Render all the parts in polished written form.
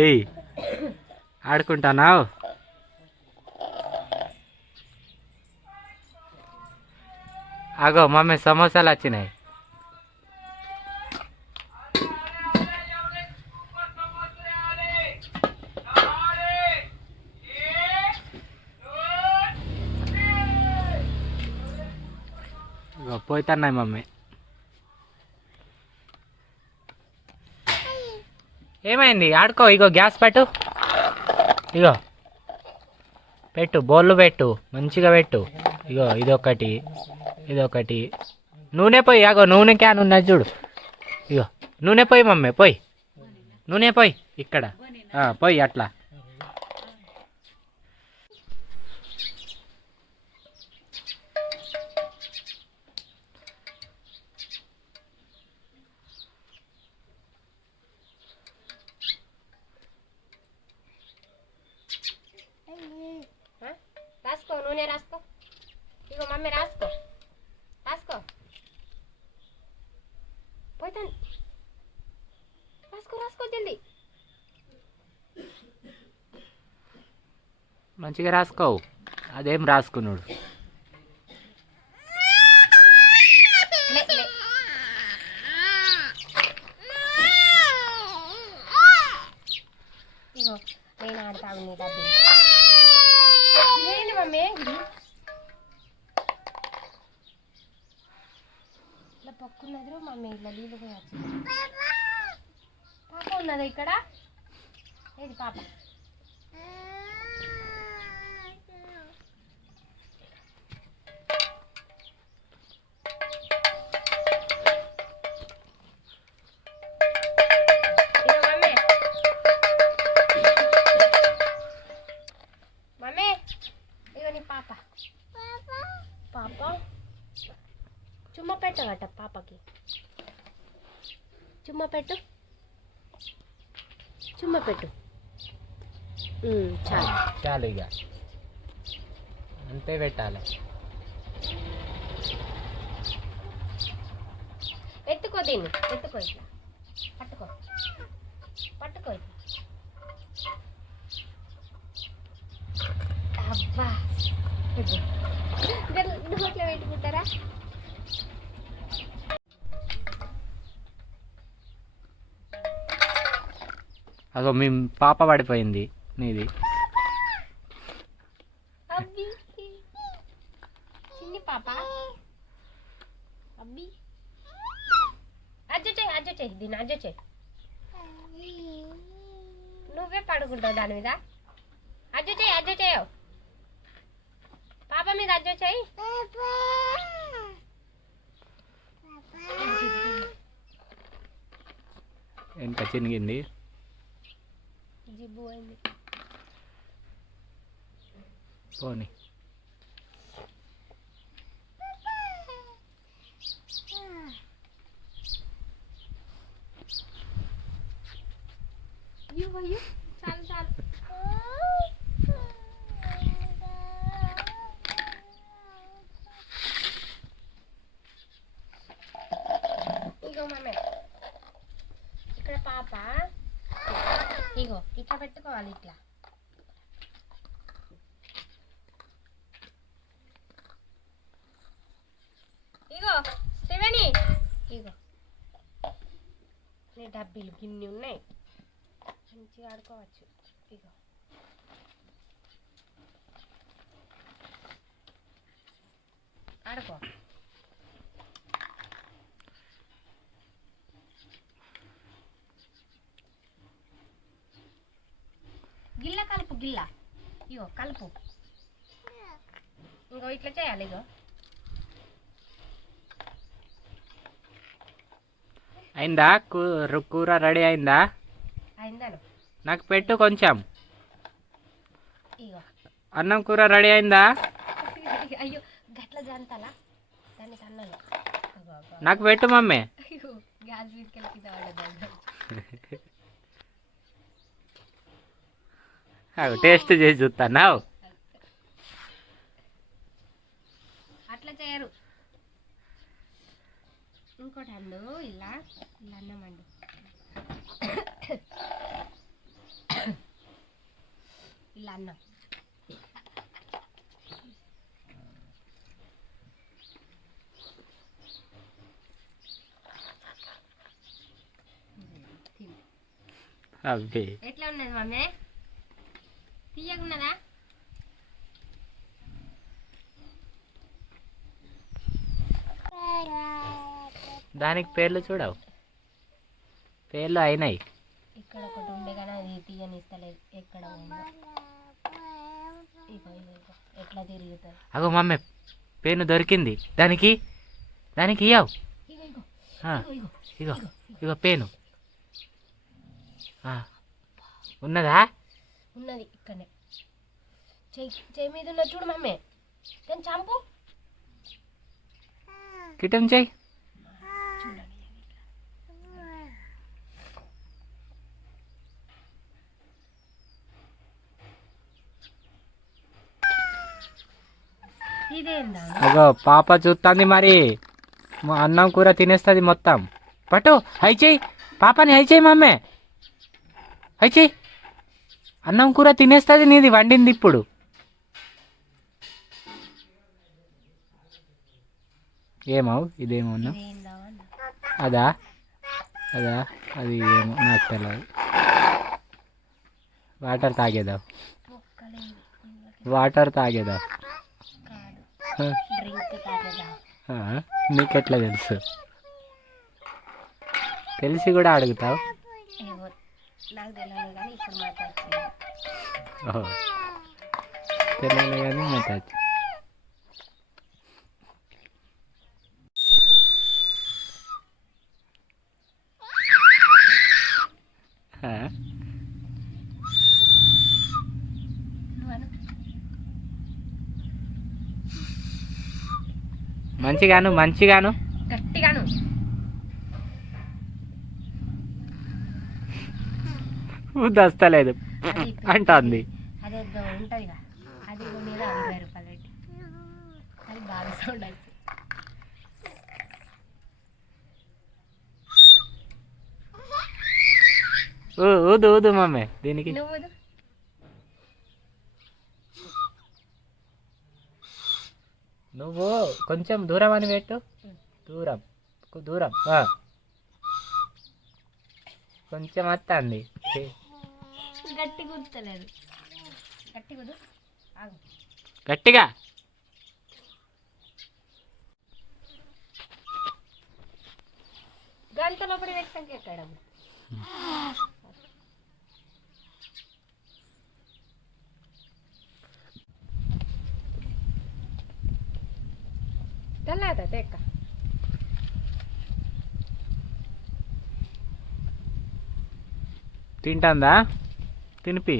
ఏయ్ ఆడుకుంటానావు. అగో మమ్మీ సమోసాలు వచ్చినాయి. ఇగో పోతున్నాయి మమ్మీ. ఏమైంది? ఆడుకో. ఇగో గ్యాస్ పెట్టు. ఇగో పెట్టు, బౌల్లో పెట్టు, మంచిగా పెట్టు. ఇగో ఇదొకటి, ఇదొకటి. నూనె పోయి. అగో నూనె క్యాన్ ఉన్నది చూడు. ఇగో నూనె పోయి మమ్మీ, పోయి నూనె పోయి. ఇక్కడ పోయి అట్లా. రాసుకో, నూనె రాసుకో. ఇగో మమ్మీ రాసుకో, రాసుకో. పోతాను. రాసుకో, రాసుకో జల్దీ. మంచిగా రాసుకోవు. అదేం రాసుకున్నాడు. ఇగో నేను ఆడతాను నీ డబ్బు. ఏంటి మమ్మీ? ఇట్లా పక్కున్నది మమ్మీ. ఇట్లా నీళ్ళు పోయి వచ్చింది. పాప ఉన్నదా ఇక్కడ? ఏది పాప? పాప పాప చుమ్మ పెట్టగట పాపకి. చుమ్మ పెట్టు, చుమ్మ పెట్టు. చాలు చాలు. ఇక అంతే పెట్టాలి. ఎత్తుకో దీన్ని, ఎత్తుకో. ఇట్లా పట్టుకో, పట్టుకో. అబ్బా నోట్లో పెట్టుకుంటారా? అగో మీ పాప పడిపోయింది నీది. అబ్బి చిన్ని పాప. అబ్బి అజ్జు చేయి, అజ్జు చేయి, దీన్ని అజ్జు చేయి. నువ్వే పడుకుంటావు దాని మీద. అజ్జు చేయి, అజ్జు చేయవు. పాప మీద అజ్జు చేయి. ఎంత చినిగింది. జిబ్బు అయింది. పోనీ. అయ్యో చాలు చాలు. ఇగో మమ్మీ ఇక్కడ పాప. ఇగో ఇట్లా పెట్టుకోవాలి. ఇట్లా ఇగో శ్రీవేణి, ఇగో నీ డబ్బీలు గిన్ని ఉన్నాయి. మంచిగా ఆడుకోవచ్చు. ఇగో ఆడుకో. గిల్ల కలుపు, గిల్ల. ఇగో కలుపు. ఇంకో ఇట్లా చేయాలి. ఇగో అయిందా? కూర రెడీ అయిందా? అయిందాను. నాకు పెట్టు కొంచెం. ఇగో అన్నం కూర రెడీ అయిందా? అయ్యో గట్ల జంతాలా దానికి అన్నాను. నాకు పెట్టు మమ్మీ. గ్యాస్ తీసుకెళ్ళి టేస్ట్ చేసి చూస్తాను. అట్లా చేయరు. ఇంకో ఇంకోటి అండు ఇలా ఇలా అన్నం అండు ఇలా అన్నం అబ్బే ఎట్లా ఉన్నది మమ్మీ తీయకున్నదా దానికి పేర్లు చూడవు పేర్లు అయినాయి ఇక్కడ ఒకటి ఉండే కానీ అది తీయనిస్తలేదు ఎక్కడ ఉందో ఇగో ఇగో ఇగో ఎట్లా తిరుగుతుంది అగో మమ్మీ పేను దొరికింది దానికి దానికి ఇయ్యవు ఇగో ఇగో ఆ, ఇగో ఇగో ఇగో పేను ఆ, ఉన్నదా ఉన్నది ఇక్కడనే చెయ్యి మీద ఉన్నది చూడు మమ్మీ దాన్ని చంపు కిటం చెయ్యి చూడండి ఇదేందా అగో పాప చూస్తుంది మరి అన్నం కూర తినేస్తుంది మొత్తం పట్టు హై చెయ్యి పాపని హై చెయ్యి మమ్మే హై చెయ్యి అన్నం కూర తినేస్తుంది నీది వండింది ఇప్పుడు ఏమవు ఇదేమో అన్నావు ఇదేందా అన్న అదా అదా అది ఏమో నాకు తెలియదు వాటర్ తాగేదావు మొక్కలేదు వాటర్ తాగేదావు కాదు డ్రింక్ తాగదా నీకెట్లా తెలుసు తెలిసి కూడా అడుగుతావు ఏమో నాకు తెలియదు కానీ ఇప్పుడు మాట్లాడుతుంది ఓహో తెలియదు కానీ మాట్లాడు నువ్వు అను మంచిగాను మంచిగాను గట్టిగాను దస్తలేదు అది అంటుంది అదేదో ఉంటుందిగా అది మీద 20 రూపాయలు పెట్టి అది బాగా సౌండ్ వచ్చి ఊదు ఊదు మమ్మీ దీనికి నువ్వు ఊదు. నువ్వు కొంచెం దూరం అని పెట్టు దూరం దూరం కొంచెం వస్తుంది గట్టి కుదతలేదు గట్టి కుదు ఆగు గట్టిగా గంట లోపల నెక్స్ట్ ఎక్కడ తెల్లదా తెక్క తింటాందా తినిపి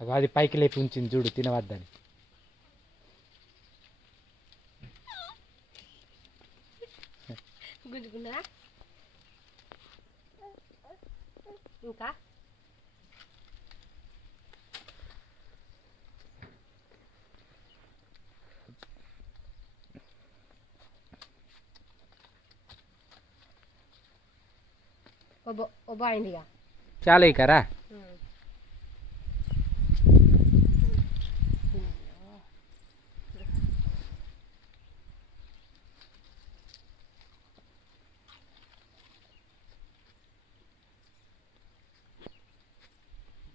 అది పైకి లేపి ఉంచింది చూడు తినవద్దని గుంజుకున్నదా ఇంకా అయిందిగా చాలా ఇకరా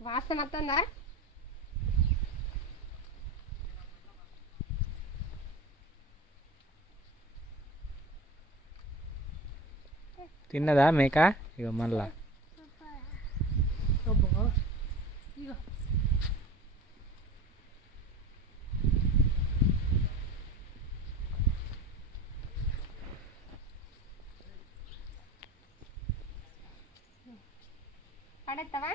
వాసన వస్తుందా తిన్నదా మేక ఇక మళ్ళా ఇగో పడేస్తావా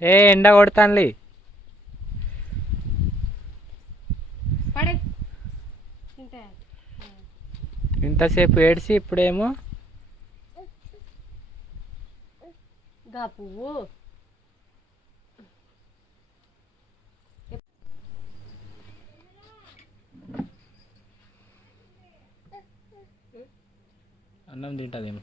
ఏ ఎండ కొడతానులే. పడే తింటే ఇంతసేపు ఏడ్చి ఇప్పుడేమో గా పువ్వు అన్నం తింటుందేమో.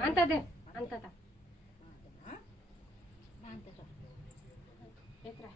అంతదే అంతదా ఎత్రా